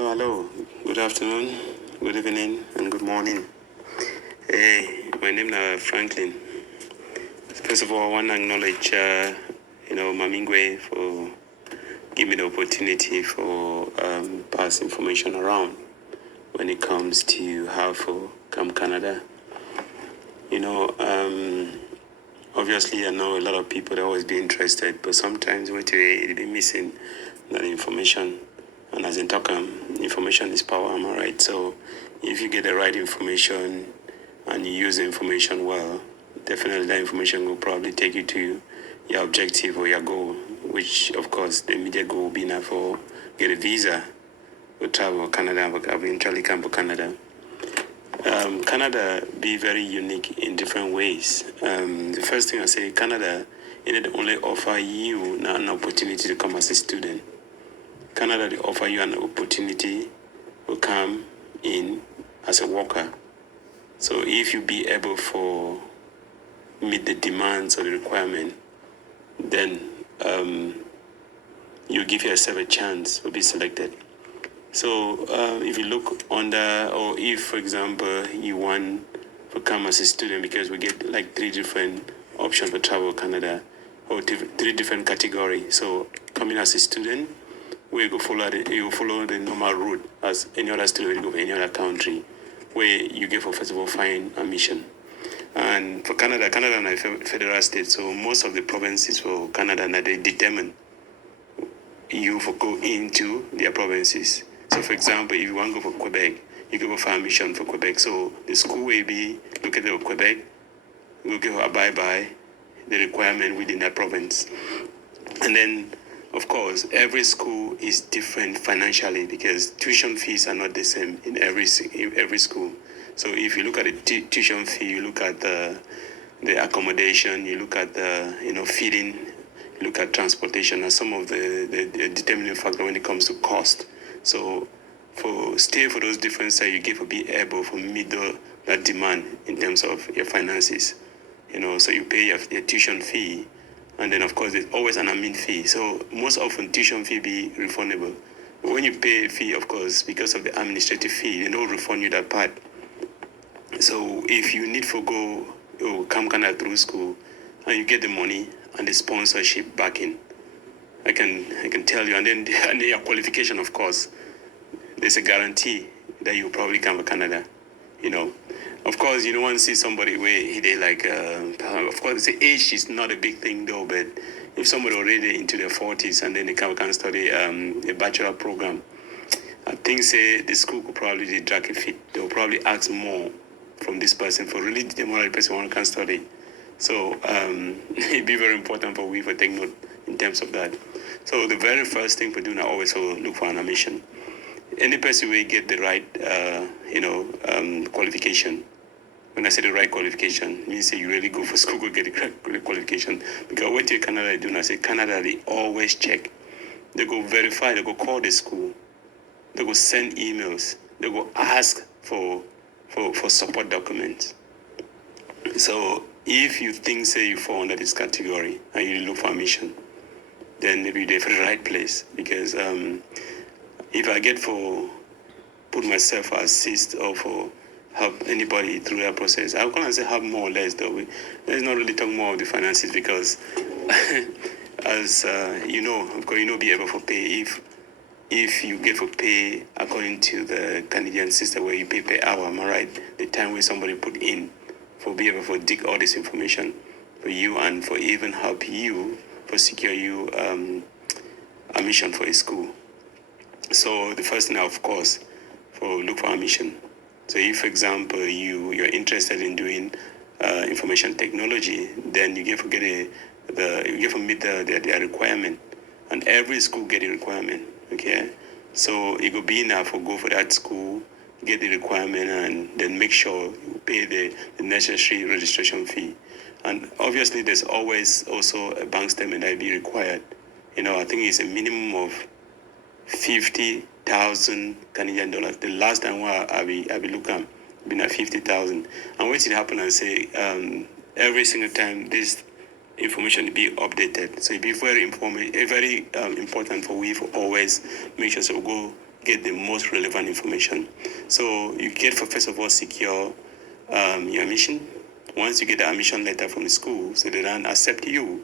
Hello. Good afternoon, good evening, and good morning. Hey, my name is Franklin. First of all, I want to acknowledge, Mamingwe for giving me the opportunity for pass information around when it comes to how to come Canada. Obviously, I know a lot of people that always be interested, but sometimes what they be missing that information. And as in talking, information is power, am I right? So if you get the right information and you use the information well, definitely that information will probably take you to your objective or your goal, which of course the immediate goal will be now for get a visa to travel Canada and eventually come to Canada. Canada be very unique in different ways. The first thing I say, Canada, it only offer you now an opportunity to come as a student. Canada, they offer you an opportunity to come in as a worker. So if you be able to meet the demands or the requirement, then you give yourself a chance to be selected. So if you look under, or if, for example, you want to come as a student, because we get like 3 different options for travel Canada, or 3 different categories. So coming as a student, you follow the normal route as any other student will go for any other country, where you get for first of all find admission. And for Canada is a federal state, so most of the provinces for Canada they determine you for go into their provinces. So for example, if you want to go for Quebec, you go for admission for Quebec. So the school will be located in Quebec, will give abide by the requirement within that province. And then of course, every school is different financially because tuition fees are not the same in every school. So if you look at the tuition fee, you look at the accommodation, you look at the feeding, you look at transportation, and some of the determining factor when it comes to cost. So for those different sides, you give to be able to meet that demand in terms of your finances. So you pay your tuition fee. And then, of course, there's always an admin fee. So most often, tuition fee be refundable. But when you pay a fee, of course, because of the administrative fee, they don't refund you that part. So if you need to go come Canada through school, and you get the money and the sponsorship backing, I can tell you. And then your qualification, of course, there's a guarantee that you'll probably come to Canada. Of course, you don't want to see somebody where they like, of course, the age is not a big thing though, but if somebody already into their 40s and then they can study a bachelor program, I think say the school could probably drag a fit. They'll probably ask more from this person for really the right person who can study. So it'd be very important for we to take note in terms of that. So the very first thing for doing, I always look for an admission. Any person will get the right, qualification. When I say the right qualification, it means that you really go for school, go get the correct qualification. Because what in Canada do, I say Canada, they always check. They go verify, they go call the school, they go send emails, they go ask for support documents. So if you think, say, you fall under this category and you look for admission, then maybe you're for the right place. Because if I get for put myself as assist or for help anybody through that process, I'm gonna say help more or less though. Let's not really talk more of the finances because as be able to pay if you get for pay according to the Canadian system where you pay per hour, am I right? The time where somebody put in for be able to dig all this information for you and for even help you for secure you admission for a school. So the first thing, of course, for look for admission. So if, for example, you're interested in doing information technology, then you get to meet their requirement, and every school get a requirement. Okay, so it could be enough for go for that school, get the requirement, and then make sure you pay the necessary registration fee. And obviously, there's always also a bank statement that will be required. I think it's a minimum of 50,000 Canadian dollars. The last time I be looking, been at 50,000. And when it happen, I say every single time this information be updated. So it be very important for we to always make sure so we go get the most relevant information. So you get for first of all secure your admission. Once you get the admission letter from the school, so they don't accept you,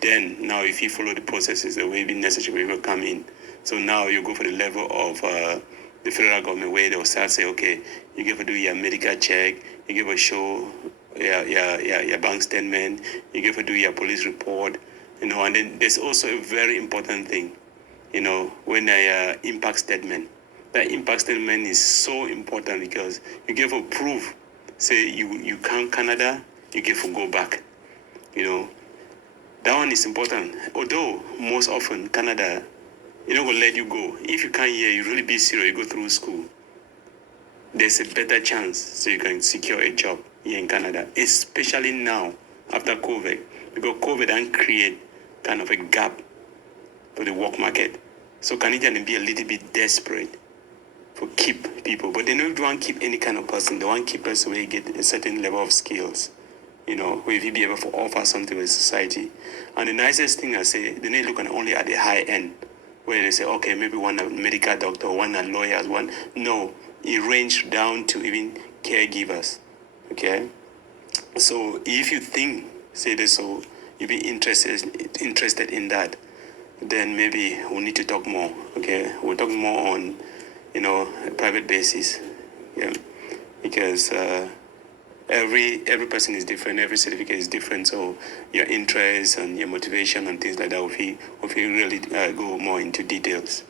then now if you follow the processes, the way it be necessary will come in. So now you go for the level of the federal government where they'll start say, okay, you get to do your medical check, you get to show your bank statement, you get to do your police report, and then there's also a very important thing, when a impact statement. That impact statement is so important because you get to prove, say you come Canada, you get to go back, That one is important. Although most often Canada, will let you go. If you come here, you really be serious, you go through school, there's a better chance so you can secure a job here in Canada, especially now after COVID, because COVID can create kind of a gap for the work market. So Canadians be a little bit desperate for keep people, but they don't want to keep any kind of person. They want to keep us where you get a certain level of skills, where you be able to offer something to the society. And the nicest thing I say, they need to look only at the high end, where they say, okay, maybe one a medical doctor, one a lawyers, one. No, it range down to even caregivers, okay? So if you think, say this, so you be interested in that, then maybe we need to talk more, okay? We'll talk more on, a private basis, yeah? Because every person is different, every certificate is different, so your interest and your motivation and things like that, if you really go more into details.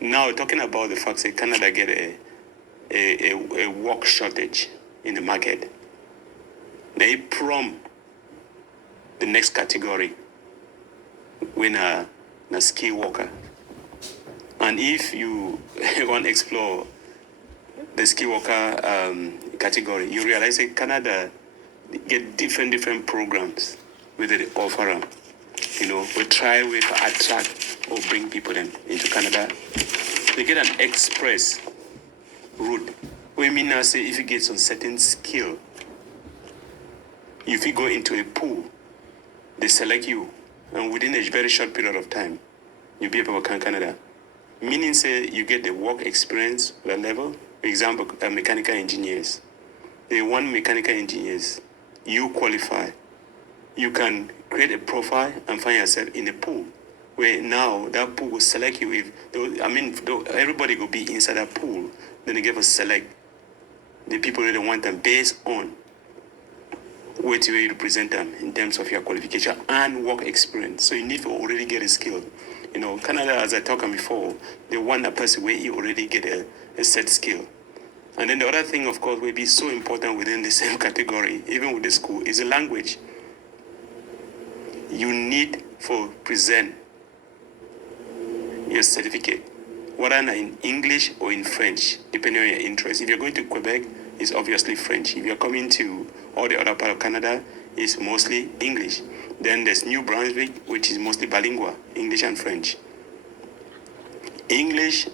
Now, talking about the fact that Canada get a work shortage in the market, they prompt the next category when a skill worker. And if you want to explore the skill worker category, you realize that Canada get different programs with the offer. We try to attract or bring people into Canada. They get an express route. We mean now say if you get some certain skill, if you go into a pool, they select you, and within a very short period of time, you'll be able to come Canada. Meaning say you get the work experience at that level. For example, mechanical engineers. They want mechanical engineers. You qualify. You can create a profile and find yourself in a pool where now that pool will select you. Everybody will be inside that pool. Then they get to select the people that they want them based on what you represent them in terms of your qualification and work experience. So you need to already get a skill. Canada, as I talked before, they want a person where you already get a set skill. And then the other thing, of course, will be so important within the same category, even with the school, is the language. You need to present your certificate, whether in English or in French, depending on your interest. If you're going to Quebec, it's obviously French. If you're coming to all the other part of Canada, it's mostly English. Then there's New Brunswick, which is mostly bilingual, English and French. English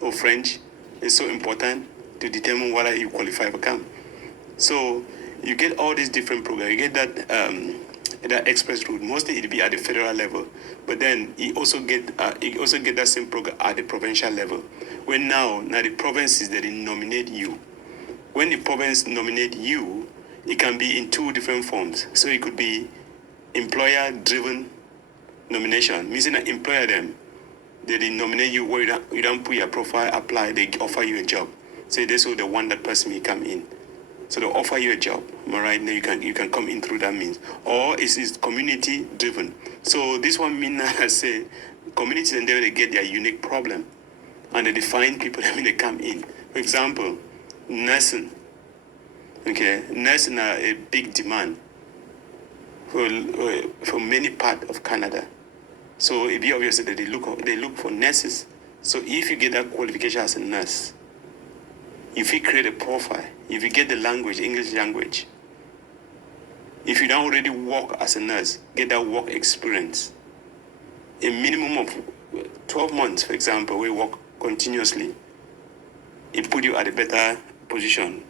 or French is so important to determine whether you qualify for camp. So you get all these different programs. You get that express route. Mostly it'll be at the federal level, but then you also get that same program at the provincial level. When now the provinces that they nominate you. When the province nominate you, it can be in two different forms. So it could be employer-driven nomination, meaning that employer them, they nominate you where you don't put your profile, apply, they offer you a job. So this is the one that person may come in. So they offer you a job, right? Now you can come in through that means. Or it's community-driven. So this one means I say communities and they get their unique problem, and they define people that when they come in. For example, nursing. Okay, nursing are a big demand for many parts of Canada. So it be obvious that they look for nurses. So if you get that qualification as a nurse, if you create a profile, if you get the language, English language, if you don't already work as a nurse, get that work experience. A minimum of 12 months, for example, we work continuously. It put you at a better position,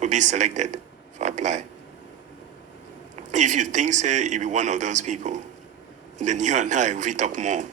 will be selected for apply. If you think, say, you be one of those people, then you and I, we talk more.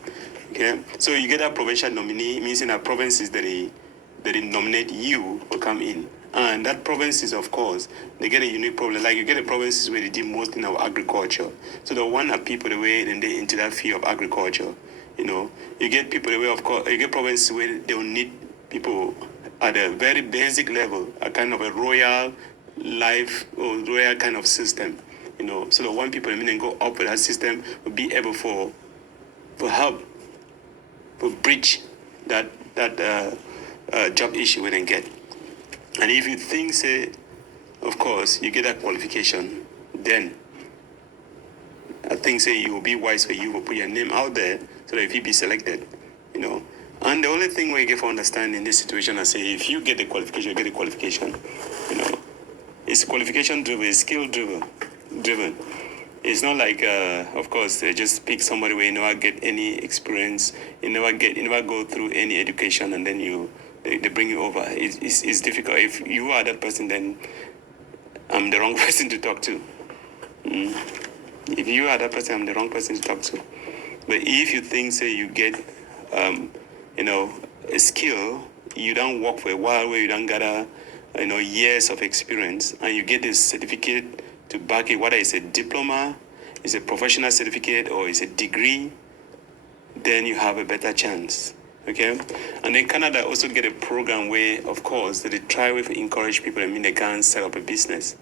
Okay, so you get a provincial nominee, means in a provinces that they nominate you to come in. And that provinces, of course, they get a unique problem. Like you get a provinces where they do most in our agriculture. So they want to people the way and they into that field of agriculture. You know, you get people the way, of course, you get provinces where they will need people at a very basic level, a kind of a royal life or royal kind of system. You know, so the one people I mean and go up with that system will be able for help to bridge that job issue we didn't get. And if you think, say, of course, you get that qualification, then I think, say, it will be wise for you to put your name out there so that if you be selected, you know. And the only thing we get for understanding in this situation, I say, if you get the qualification, you get the qualification, you know. It's qualification driven, it's skill driven. It's not like, of course, they just pick somebody where you never get any experience, you never go through any education, and then they bring you over. It's difficult. If you are that person, then I'm the wrong person to talk to. If you are that person, I'm the wrong person to talk to. But if you think, say, you get, you know, a skill, you don't work for a while where you don't gather, you know, years of experience, and you get this certificate to back it, whether it's a diploma, it's a professional certificate, or it's a degree, then you have a better chance. Okay? And then Canada also get a program where, of course, they try to encourage people, I mean, they can set up a business.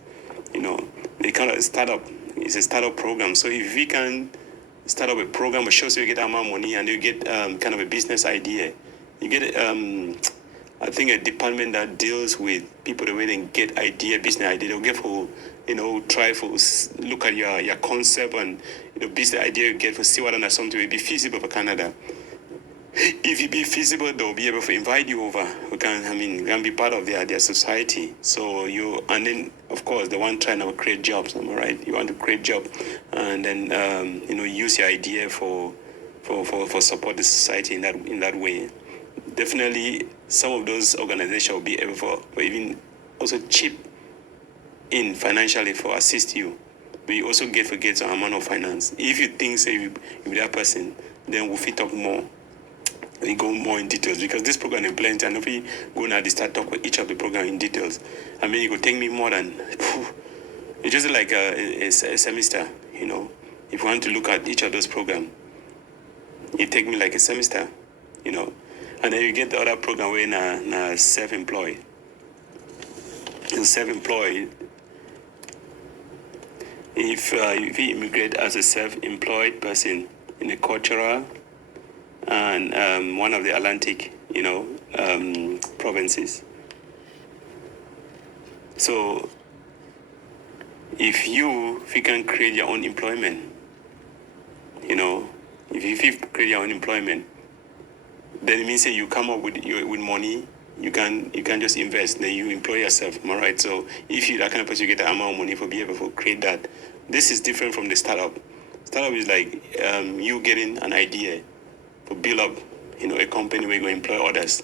You know, they kind of startup. It's a startup program. So if we can start up a program that shows you get amount of money and you get kind of a business idea, you get I think a department that deals with people the way they get business idea. They'll get for, you know, try for look at your concept and, you know, business idea you get for see whether or not something will be feasible for Canada. If it be feasible, they'll be able to invite you over. You can be part of their society. So and then of course the one trying to create jobs. Am I right? You want to create job, and then you know, use your idea for support the society in that way. Definitely, some of those organizations will be able for even also chip in financially for assist you. But you also get some amount of finance. If you think, say, you be that person, then we'll fit talk more. We go more in details because this program is plenty, and if we go now, they start talk with each of the program in details. I mean, it could take me more than it's just like a semester. You know, if you want to look at each of those programs, it take me like a semester. You know, and then you get the other program where na self-employed. And self-employed, if you immigrate as a self-employed person in a cultural and one of the Atlantic, you know, provinces. So if you can create your own employment, you know, if you create your own employment, then it means that you come up with money. You can just invest. Then you employ yourself. Am I right? So if you that kind of person, you get the amount of money for be able to create that. This is different from the startup. Startup is like you getting an idea to build up, you know, a company where you go employ others.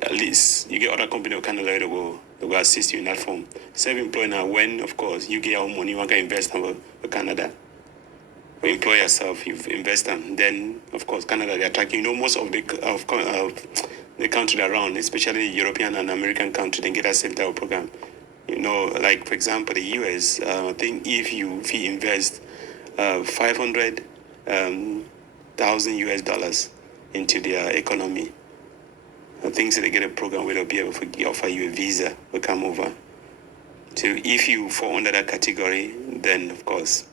At least you get other company who kind of like to go assist you in that form. Self-employed now, when of course you get your own money, you want to invest in Canada. You employ yourself, you invest them. Then of course Canada they attract you. You know, most of the country around, especially European and American country, they get a same type of program. You know, like for example the US, I think if you invest 500,000 US dollars into their economy, I think so they get a program where they'll be able to offer you a visa to come over. So if you fall under that category, then of course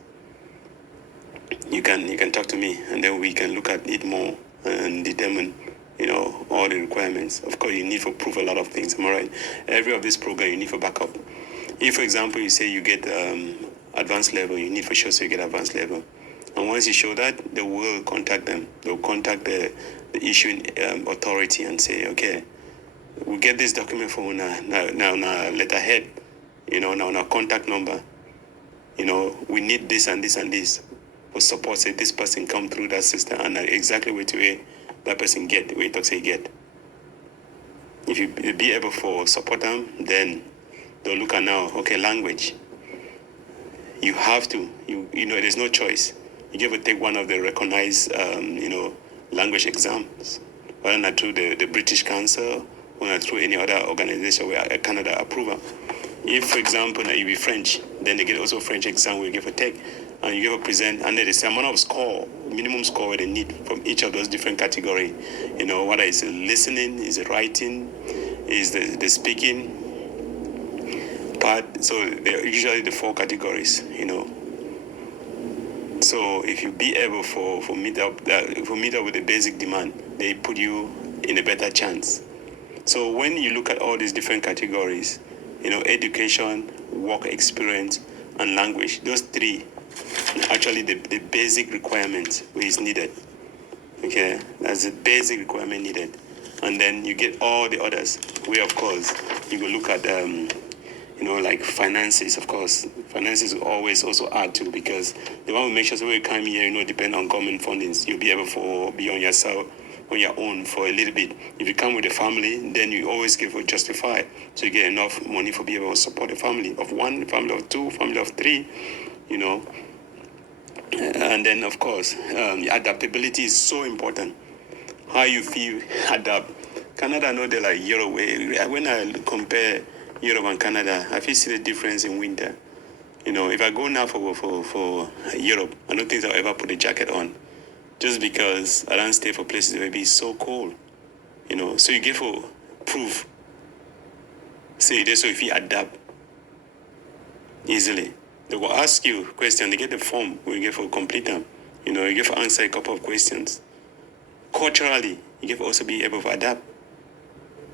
you can talk to me, and then we can look at it more and determine, you know, all the requirements. Of course, you need to prove a lot of things. Am I right? Every of this program you need for backup. If, for example, you say you get advanced level, you need for sure so you get advanced level. And once you show that, they will contact them. They'll contact the issuing authority and say, okay, we'll get this document for now letterhead, you know, now contact number. You know, we need this and this and this for support. Say this person come through that system and exactly where that person get, where it say get. If you be able to support them, then they'll look at now, okay, language. You have to, you know, there's no choice. You have to take one of the recognized, you know, language exams, whether not through the British Council or not through any other organization where Canada approval. If, for example, now you be French, then they get also French exam where you give a take, and you give a present, and there is the amount of score, minimum score they need from each of those different categories. Whether it's listening, is it writing, is the speaking part. So they're usually the 4 categories. So if you be able for meet up with the basic demand, they put you in a better chance. So when you look at all these different categories, education, work experience, and language, those 3 actually the basic requirement which is needed. Okay, that's the basic requirement needed. And then you get all the others, where of course you will look at like finances. Of course, finances will always also add to, because they want to make sure so when you come here, depend on government fundings. You'll be able to be on yourself, on your own for a little bit. If you come with a family, then you always give or justify, so you get enough money for being able to support a family of 1, family of 2, family of 3, And then of course, adaptability is so important. How you feel adapt. Canada, I know they're like Europe. When I compare Europe and Canada, I feel see the difference in winter. If I go now for Europe, I don't think I'll ever put a jacket on, just because I don't stay for places that may be so cold. So you get for proof. Say this, so if you adapt easily, they will ask you question. They get the form where you get for complete them. You get for answer a couple of questions. Culturally, you get for also be able to adapt.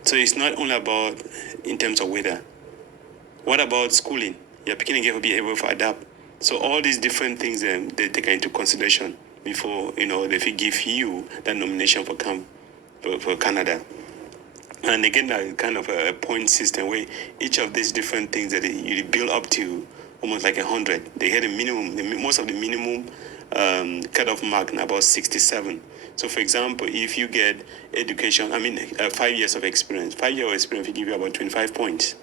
So it's not only about in terms of weather. What about schooling? You're beginning to be able to adapt. So all these different things they take into consideration before they give you that nomination for Canada. And again, that kind of a point system where each of these different things that you build up to almost like 100. They had a minimum. Most of the minimum cutoff mark now about 67. So, for example, if you get education, 5 years of experience. 5 years of experience will give you about 25 points.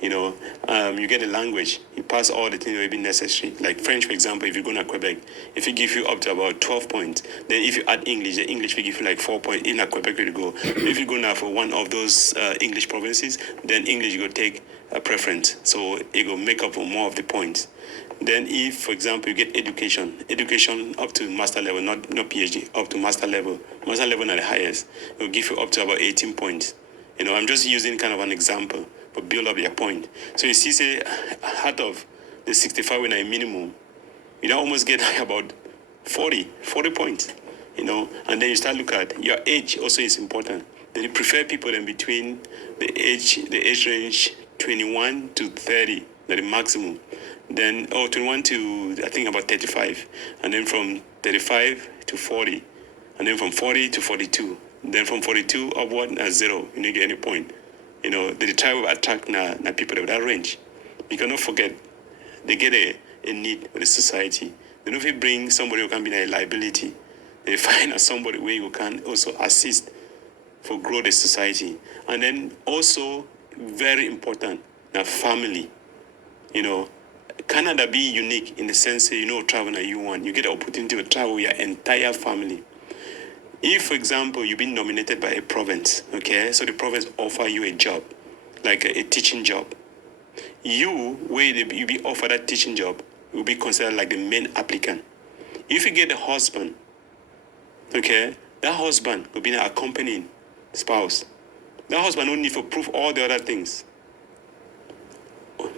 You get a language, you pass all the things that will be necessary. Like French, for example, if you go to Quebec, if you give you up to about 12 points, then if you add English, the English will give you like 4 points. In Quebec, you go. If you go now for one of those English provinces, then English will take a preference. So it will make up for more of the points. Then if, for example, you get education up to master level, not PhD, up to master level at the highest, it will give you up to about 18 points. I'm just using kind of an example, but build up your point. So you see, say, out of the 65 when I minimum, you now almost get about 40 points, and then you start look at your age also is important. Then you prefer people in between the age range 21 to 30, the maximum. Then, 21 to, I think, about 35. And then from 35 to 40. And then from 40 to 42. Then from 42 upward, 0. You don't get any point. They try to attract people with that range. You cannot forget, they get a need for the society. They don't even bring somebody who can be a liability. They find somebody where you can also assist for grow the society. And then also, very important, family. Canada be unique in the sense that, travel that you want. You get the opportunity to travel with your entire family. If, for example, you've been nominated by a province, okay, so the province offer you a job, like a teaching job. You be offered that teaching job, will be considered like the main applicant. If you get a husband, okay, that husband will be an accompanying spouse. That husband don't need to prove all the other things.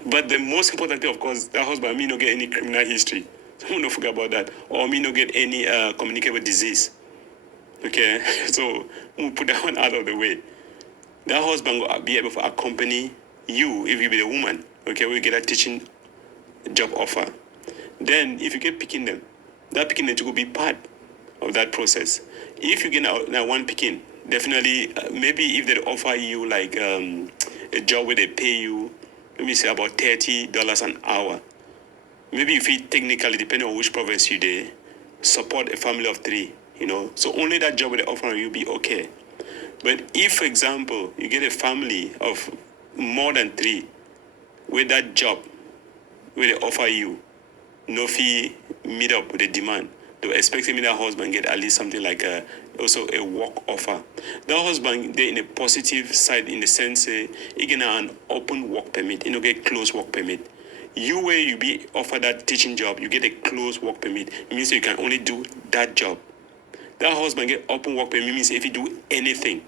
But the most important thing, of course, that husband may not get any criminal history. Someone don't forget about that. Or may not get any communicable disease. Okay, so we'll put that one out of the way. That husband will be able to accompany you if you be the woman. Okay, we get a teaching job offer. Then, if you get picking them, that picking them will be part of that process. If you get now one picking, definitely, maybe if they offer you like a job where they pay you, let me say about $30 an hour. Maybe if you technically, depending on which province you're there, support a family of 3, So only that job where they offer you be okay. But if, for example, you get a family of more than 3, with that job where they offer you, no fee meet up with the demand, they were expecting me that husband get at least something like also a work offer. That husband they in a positive side in the sense he get an open work permit, get closed work permit. You where you be offered that teaching job, you get a closed work permit. It means you can only do that job. That husband get open work permit means if you do anything,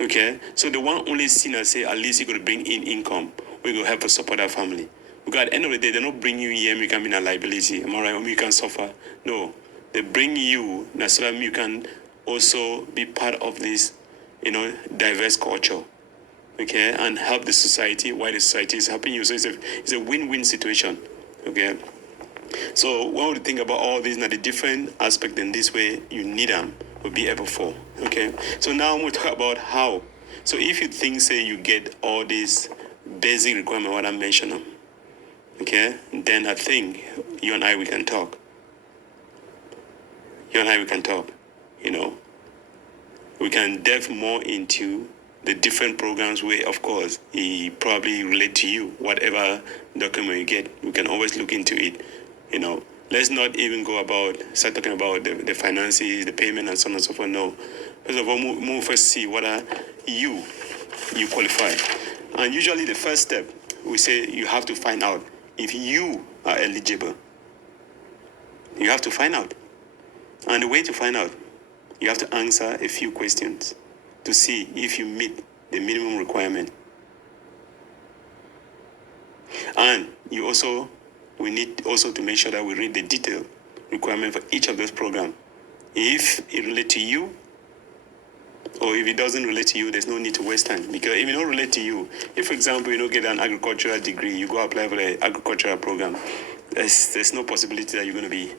okay. So the one only seen as say at least you could bring in income, we go help us support our family. Because at the end of the day, they don't bring you here, you can be a liability. Am I right? Or you can suffer. No, they bring you so that you can also be part of this, diverse culture, okay, and help the society while the society is helping you. So it's a win-win situation, okay. So when we think about all these, now the different aspect in this way, you need them will be able for. Okay. So now we'll talk about how. So if you think say you get all these basic requirements what I mentioned them, okay, then I think you and I we can talk. You and I we can talk. We can delve more into the different programs where of course he probably relate to you. Whatever document you get, we can always look into it. Let's not even start talking about the finances, the payment, and so on and so forth. No. First of all, move first see what are you qualify. And usually the first step, we say you have to find out if you are eligible. You have to find out. And the way to find out, you have to answer a few questions to see if you meet the minimum requirement. And we need also to make sure that we read the detailed requirement for each of those programs. If it relates to you, or if it doesn't relate to you, there's no need to waste time. Because if it don't relate to you, if, for example, you don't get an agricultural degree, you go apply for the agricultural program, there's no possibility that you're going to be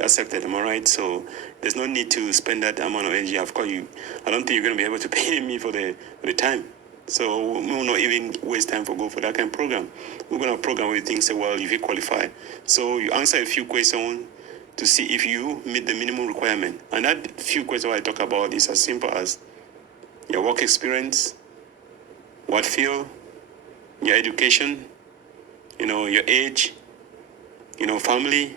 accepted, am I right? So there's no need to spend that amount of energy. Of course, I don't think you're going to be able to pay me for the time. So we will not even waste time for go for that kind of program. We're going to program where you think, say, well, if you qualify. So you answer a few questions to see if you meet the minimum requirement. And that few questions I talk about is as simple as your work experience, what field, your education, your age, family,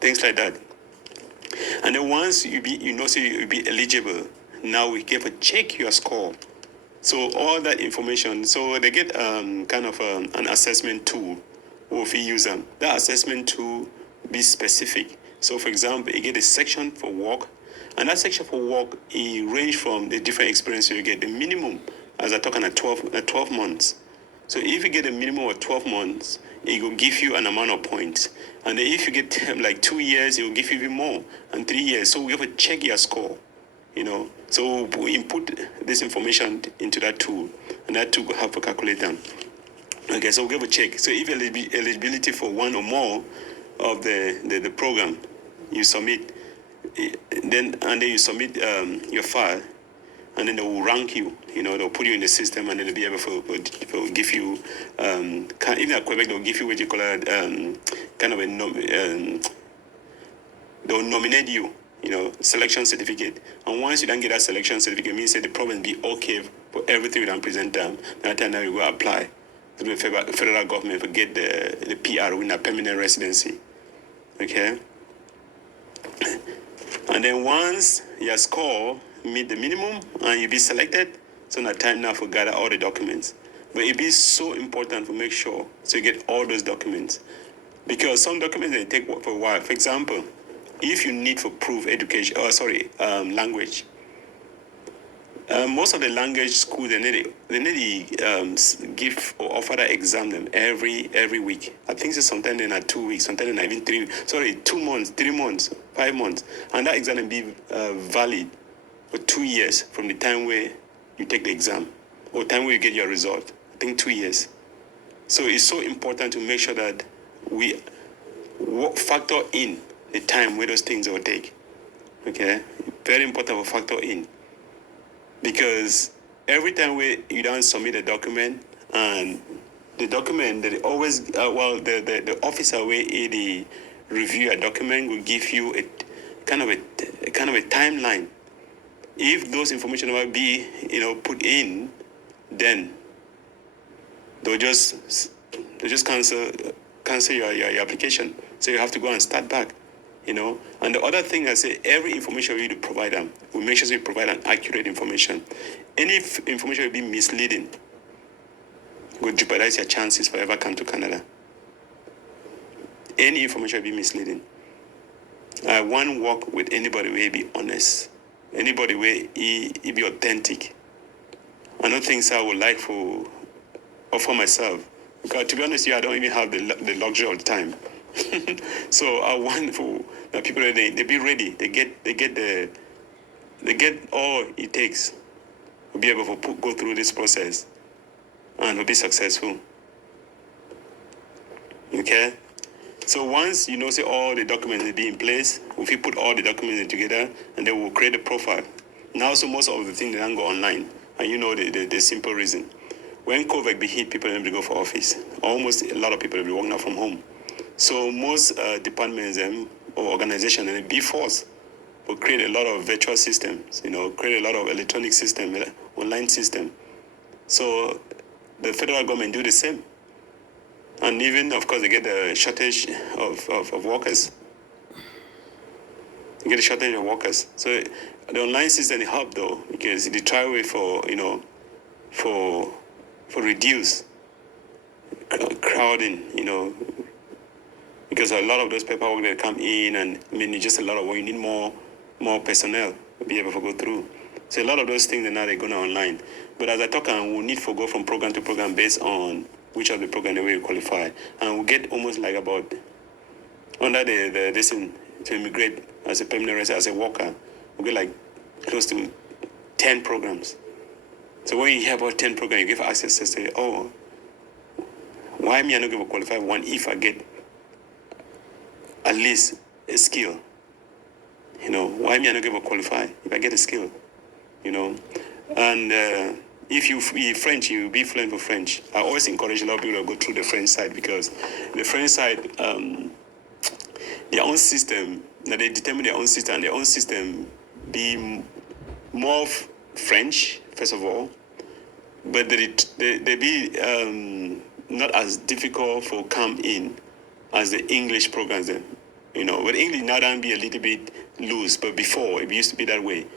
things like that. And then once you'll be eligible, now we give a check your score. So all that information, so they get kind of an assessment tool, or if you use them. That assessment tool be specific. So for example, you get a section for work, and that section for work, it range from the different experience you get. The minimum, as I talk, at 12 months. So if you get a minimum of 12 months, it will give you an amount of points. And then if you get like 2 years, it will give you even more, and 3 years. So we have to check your score, So we input this information into that tool, and that tool will help to calculate them. Okay, so we have a check. So if eligibility for one or more of the program, you submit, then you submit your file, and then they will rank you. They'll put you in the system, and then they'll be able to give you, even at Quebec, they'll give you what you call kind of they'll nominate you, selection certificate. And once you don't get that selection certificate, it means that the province be okay for everything you don't present them. That time you go apply to the federal government to get the PR, with a permanent residency. Okay? And then once your score meet the minimum and you be selected, so now time now for gather all the documents. But it be so important to make sure so you get all those documents. Because some documents they take for a while. For example, if you need for proof education, language. Most of the language schools they need to give or offer that exam them every week. I think it's sometimes in 2 weeks, sometimes in even 2 months, 3 months, 5 months, and that exam will be valid for 2 years from the time where you take the exam or time where you get your result. I think 2 years. So it's so important to make sure that we factor in the time where those things will take. Okay, very important to factor in. Because every time you don't submit a document, and the document that always the officer where the review a document will give you a kind of a timeline. If those information will be put in, then they'll just cancel cancel your application. So you have to go and start back, you know. And the other thing I say, every information we need to provide them, we make sure we provide an accurate information. Any information will be misleading, will jeopardize your chances for ever come to Canada. Any information will be misleading. I won't work with anybody where he be honest. Anybody where he be authentic. I don't think so I would like to offer myself. Because to be honest, I don't even have the luxury of the time. So I want for the people that they be ready. They get all it takes to be able to go through this process and to be successful. Okay? So once you know, say all the documents will be in place, if you put all the documents together, and then we'll create a profile. Now, so most of the things they don't go online, and you know the simple reason. When COVID be hit, people don't go for office. Almost a lot of people will be working out from home. So most departments or organizations, and be forced will create a lot of virtual systems, create a lot of electronic system, online system. So the federal government do the same. And even, of course, they get a shortage of workers. You get a shortage of workers. So the online system help though, because they try way for reduce crowding, because a lot of those paperwork that come in, and it's just a lot of work. You need more personnel to be able to go through. So a lot of those things now they're going online. But as I talk, we'll need to go from program to program based on which of the program that we qualify, and we'll get almost like about under this to immigrate as a permanent resident, as a worker, we'll get like close to 10 programs. So when you hear about 10 programs, you give access to say, oh, why me I not going to qualify one if I get at least a skill? Why me I not going to qualify if I get a skill? And if you be French, you be fluent for French. I always encourage a lot of people to go through the French side, because the French side, their own system, that they determine their own system, and their own system be more French, first of all, but they be not as difficult for come in as the English programs then. But English now can be a little bit loose, but before it used to be that way.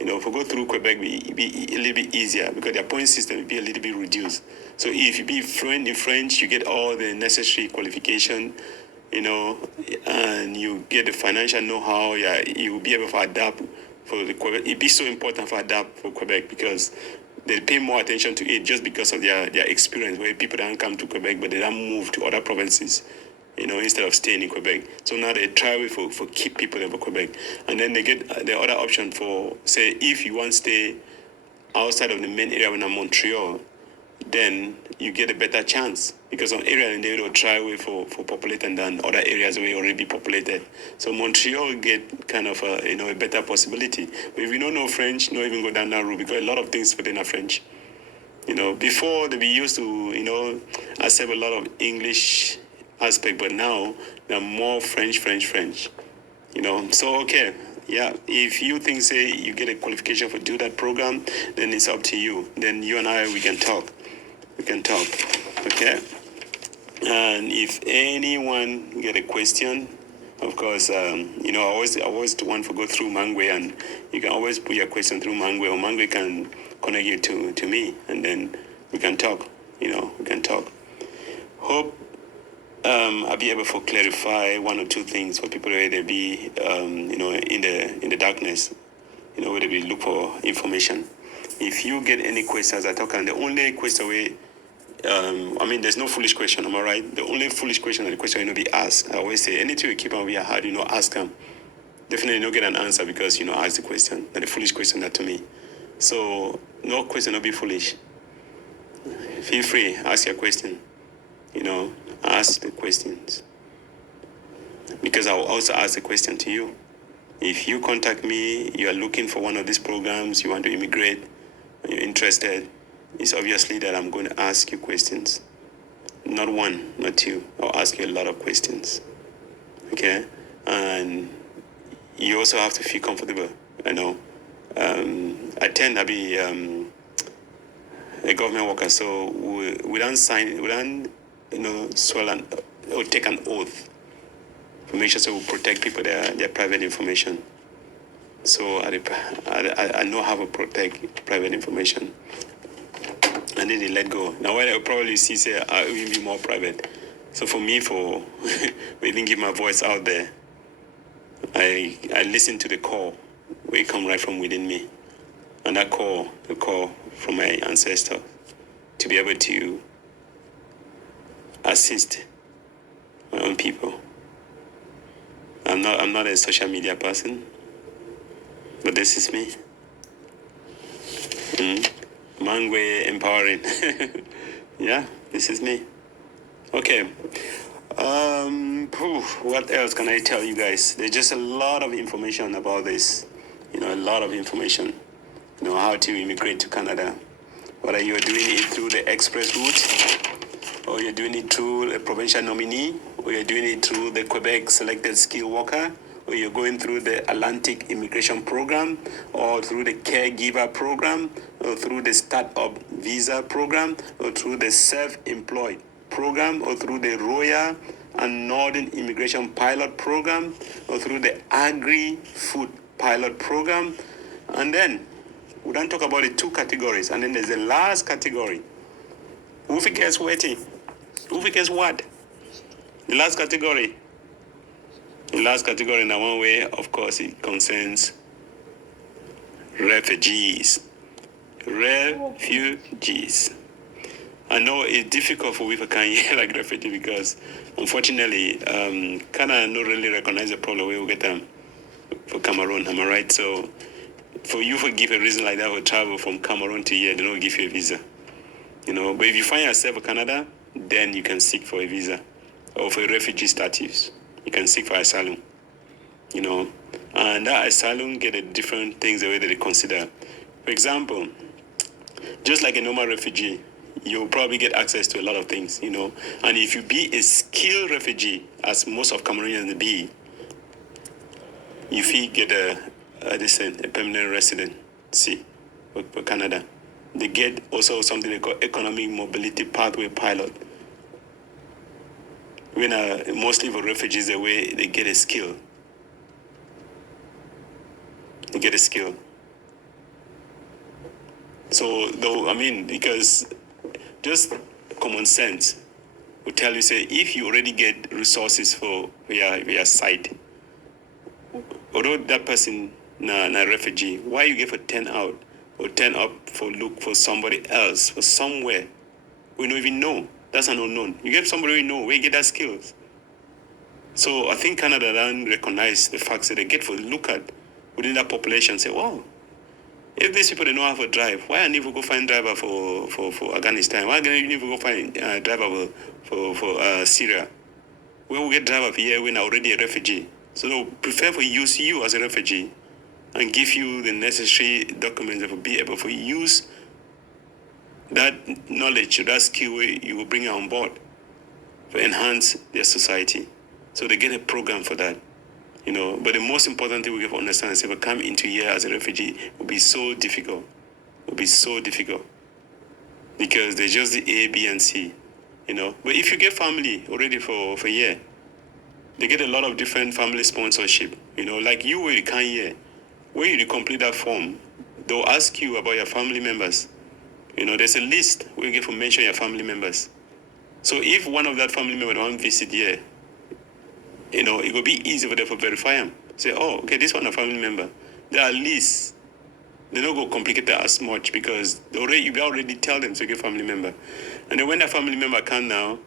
If we go through Quebec, it be a little bit easier because their point system will be a little bit reduced. So if you be fluent in French, you get all the necessary qualification, and you get the financial know-how. Yeah, you will be able to adapt for the Quebec. It'd be so important for adapt for Quebec because they pay more attention to it just because of their experience, where people don't come to Quebec, but they don't move to other provinces. Instead of staying in Quebec. So now they try for keep people in Quebec. And then they get the other option for, say, if you want to stay outside of the main area in Montreal, then you get a better chance. Because on area, and they will try for populating than other areas where you already be populated. So Montreal get kind of a better possibility. But if you don't know French, don't even go down that route, because a lot of things within are French. Before they be used to, accept a lot of English aspect, but now they're more French. So okay, yeah, if you think say you get a qualification for do that program, then it's up to you. Then you and I we can talk, okay? And if anyone get a question, of course, I always want to go through Mangwe, and you can always put your question through Mangwe, or Mangwe can connect you to me, and then we can talk. Hope I'll be able to clarify one or two things for people where they be, in the darkness, where they be look for information. If you get any questions, I talk, and the only question there's no foolish question, am I right? The only foolish question is the question be asked. I always say, anything you keep on your heart, ask them. Definitely not get an answer because, ask the question, and the foolish question that to me. So, no question, not be foolish. Feel free, ask your question, ask the questions, because I will also ask the question to you. If you contact me, you are looking for one of these programs, you want to immigrate, you're interested, it's obviously that I'm going to ask you questions. Not one, not two. I'll ask you a lot of questions. Okay? And you also have to feel comfortable. I tend to be a government worker, so we don't sign, we don't swell and or take an oath to make sure we protect people their private information. So I know how to protect private information. And then they let go. Now what I probably see say I will be more private. So for me, for we didn't give my voice out there, I listen to the call where it come right from within me. And that call, the call from my ancestor to be able to assist my own people. I'm not a social media person, but this is me. Mangwe empowering. Yeah, this is me. Okay. What else can I tell you guys? There's just a lot of information about this. A lot of information. How to immigrate to Canada. Whether you're doing it through the express route, or you're doing it through a provincial nominee, or you're doing it through the Quebec Selected Skilled Worker, or you're going through the Atlantic Immigration Program, or through the Caregiver Program, or through the Startup Visa Program, or through the Self-Employed Program, or through the Royal and Northern Immigration Pilot Program, or through the Agri-Food Pilot Program. And then we don't talk about the two categories. And then there's the last category. Who forgets waiting? Who forgets what? The last category. The last category in one way, of course, it concerns refugees. Refugees. I know it's difficult for people can hear like refugee because, unfortunately, Canada not really recognize the problem we will get them for Cameroon. Am I right? So, for you to give a reason like that for travel from Cameroon to here, they don't give you a visa. But if you find yourself in Canada, then you can seek for a visa or for a refugee status. You can seek for asylum. And that asylum get a different things the way that they consider. For example, just like a normal refugee, you'll probably get access to a lot of things, And if you be a skilled refugee, as most of Cameroonians be, you feel get a permanent residency for Canada. They get also something they call economic mobility pathway pilot. When mostly for refugees, the way they get a skill. They get a skill. So, because just common sense will tell you, say, if you already get resources for your site, although that person na refugee, why you get for 10 out or 10 up for look for somebody else for somewhere we don't even know? That's an unknown. You get somebody we know, where you get that skills. So I think Canada don't recognize the facts that they get for look at within that population. Say, wow, if these people they know how to drive, why I need to go find driver for Afghanistan? Why I need to go find driver for Syria? We will get driver here when already a refugee. So they'll prefer to use you as a refugee and give you the necessary documents that will be able to use that knowledge or that skill you will bring on board to enhance their society. So they get a program for that. But the most important thing we have to understand is if we come into here as a refugee, it will be so difficult. It will be so difficult. Because there's just the A, B, and C. But if you get family already for a year, they get a lot of different family sponsorship. Like you will come here. When you complete that form, they'll ask you about your family members. There's a list where you get to mention your family members. So if one of that family members want to visit here, it will be easy for them to verify them. Say, oh, okay, this one a family member. There are lists. They don't go complicate that as much because you already tell them to get family member. And then when that family member come now,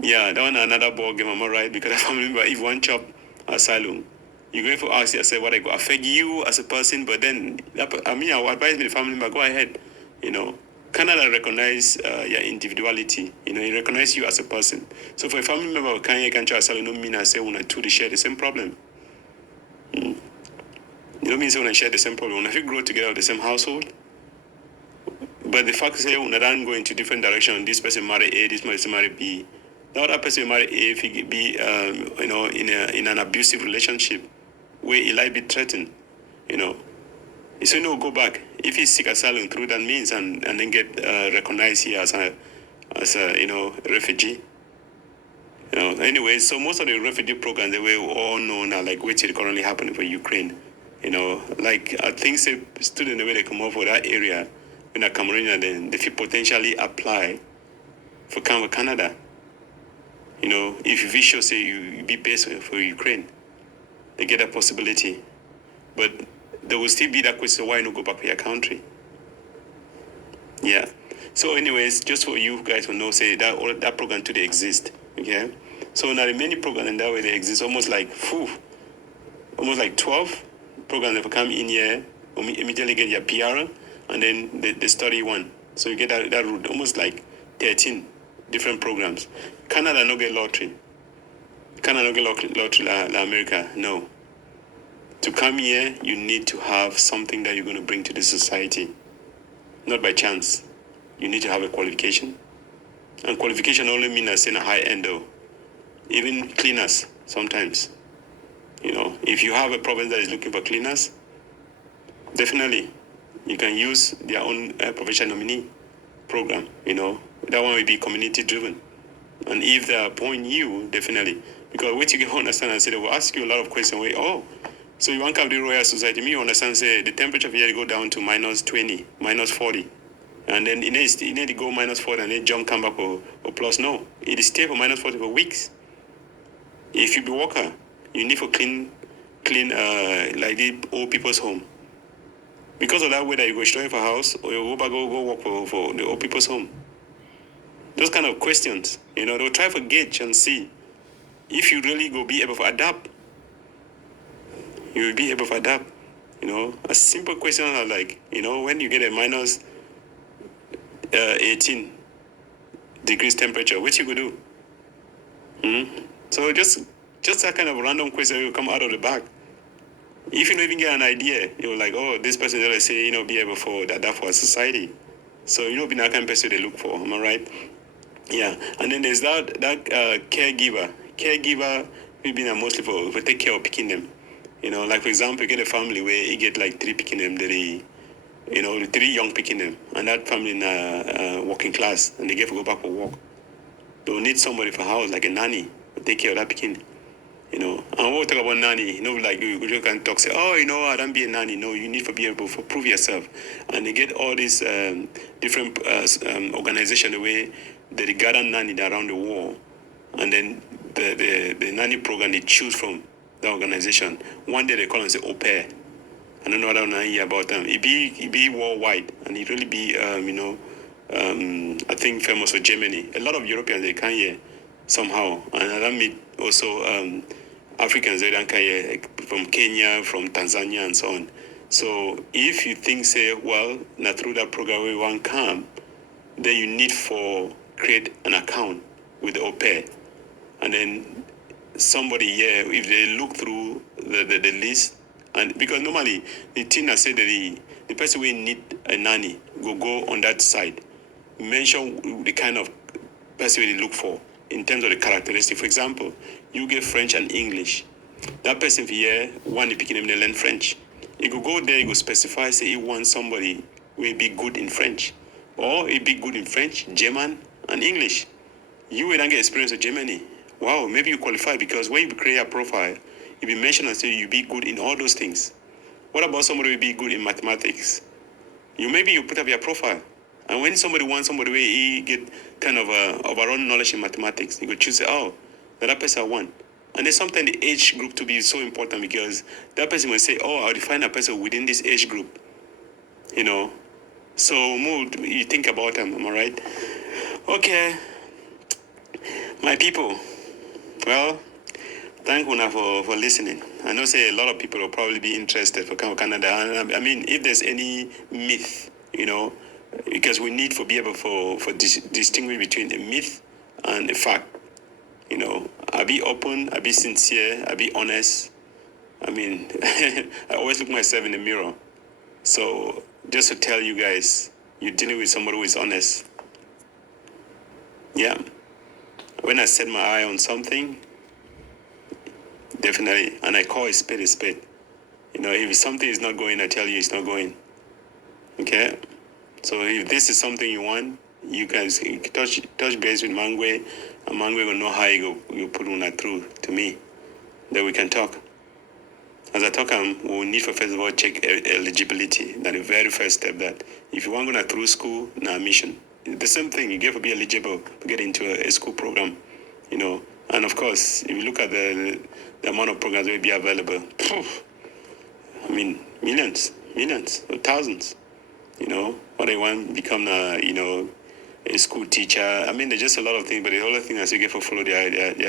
that one another ball game, am I right? Because that family member, if one chop asylum, you're going to ask yourself what I go affect you as a person, but then, I will advise the family member, go ahead. Canada recognize your individuality. It recognize you as a person. So for a family member of Kanye country asylum, don't mean I say when I two they share the same problem. You don't mean say when I share the same problem. When I grow together in the same household. But the fact is, when I don't go into different direction, this person marry A, this person marry B. The other person marry A if he be in an abusive relationship where he might be threatened. So go back. If he seek asylum through that means and then get recognized here as a refugee, Anyway, so most of the refugee programs that we all know now, like what's currently happening for Ukraine, like I think say students the way they come up for that area, in a Cameroon, then they could potentially apply for come to Canada. If you show say you be based for Ukraine, they get that possibility, but there will still be that question: why not go back to your country? Yeah. So, anyways, just for you guys to know, say that all that program today exists. Okay. So now the many programs in that way they exist, almost like 12 programs that come in here, immediately get your PR, and then they study one. So you get that route, almost like 13 different programs. Canada no get lottery. Canada no get lottery like America. No. To come here, you need to have something that you're going to bring to the society. Not by chance. You need to have a qualification. And qualification only means in a high end though. Even cleaners sometimes. If you have a province that is looking for cleaners, definitely you can use their own professional nominee program. That one will be community driven. And if they appoint you, definitely. Because what you can understand, I said they will ask you a lot of questions. So you want to come to the Royal Society, me understand say the temperature here go down to minus 20, minus 40. And then it need to go minus 40 and then jump come back or plus. No, it is stay for minus 40 for weeks. If you be worker, you need to clean like the old people's home. Because of that weather, you go straight for house or you go back go work for the old people's home. Those kind of questions, they'll try to gauge and see if you really go be able to adapt. You will be able to adapt. A simple question like, when you get a minus 18 degrees temperature, what you go do? So just that kind of random question will come out of the bag. If you don't even get an idea, you're like, oh, this person that I say, be able for that for a society. So be that kind of person they look for. Am I right? Yeah. And then there's that caregiver. Caregiver, we've been mostly for take care of picking them. Like for example, you get a family where you get like 3 picking them, the 3 young picking them, and that family in working class, and they get to go back for work. They'll need somebody for house, like a nanny, to take care of that picking. And when we talk about nanny, like you just can talk, say, oh, I don't be a nanny. No, you need to be able to prove yourself. And they get all these different organizations the way they gather nanny around the world. And then the nanny program they choose from the organization. One day they call and say au pair. I don't know what I'm hear about them. It be worldwide, and it really be I think famous for Germany. A lot of Europeans they come here somehow, and I meet also Africans they don't come here from Kenya, from Tanzania, and so on. So if you think say, well, now through that program we want come, then you need for create an account with the au pair, and then somebody here, if they look through the list, and because normally the thing I said that the person will need a nanny go on that side, mention the kind of person they look for in terms of the characteristic. For example, you get French and English. That person here want to picking them they learn French. You could go there, you go specify, say you want somebody who will be good in French, or he be good in French, German, and English. You will not get experience of Germany. Wow, maybe you qualify because when you create a profile, you be mentioned and say you be good in all those things. What about somebody who be good in mathematics? Maybe you put up your profile, and when somebody wants somebody where he get kind of overall knowledge in mathematics, you could choose say, oh, that person I want. And then sometimes the age group to be so important because that person will say, oh, I'll define a person within this age group. So more you think about them, am I right? Okay, my people. Well, thank you for listening. I know say a lot of people will probably be interested for Canada. And I mean, if there's any myth, because we need to be able for distinguish between a myth and a fact. I be open, I be sincere, I be honest. I mean, I always look myself in the mirror. So just to tell you guys, you're dealing with somebody who is honest. Yeah. When I set my eye on something, definitely, and I call a spade a spade. If something is not going, I tell you it's not going. Okay? So if this is something you want, you guys touch base with Mangwe, and Mangwe will know how you put una through to me. Then we can talk. As I talk, we'll need for first of all check eligibility. That the very first step. That if you want to go through school, na admission. The same thing. You get to be eligible to get into a school program, you know. And of course, if you look at the amount of programs that will be available, I mean, millions or thousands. You know, what they want to become a school teacher. I mean, there's just a lot of things. But the other thing is you get to follow their